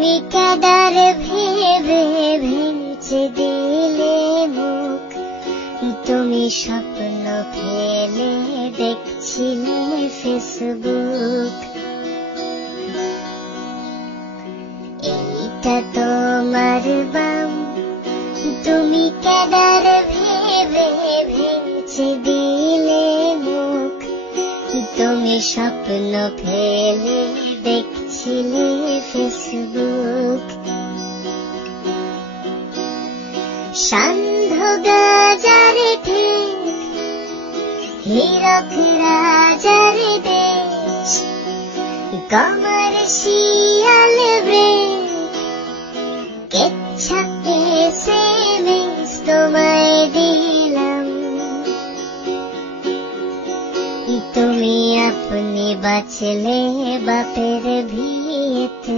তুমি কাদার ভেবে ভেঙে দিলে মুখ, তুমি স্বপ্ন ফেলে দেখছিলে ফেসবুক। এইটা তোমার বাম, তুমি কাদার ভেবে ভেঙে দিলে মুখ, তুমি স্বপ্ন ফেলে দেখছিলে ফেসবুক। সান্ধ্য গাজার ঠিক হীরক রাজার দেশ, কমার্শিয়াল ব্রেক, কেচ্ছা এসএমএস তোমায় দিলাম। তুমি আপনি বাঁচলে বাপের ভিয়েতে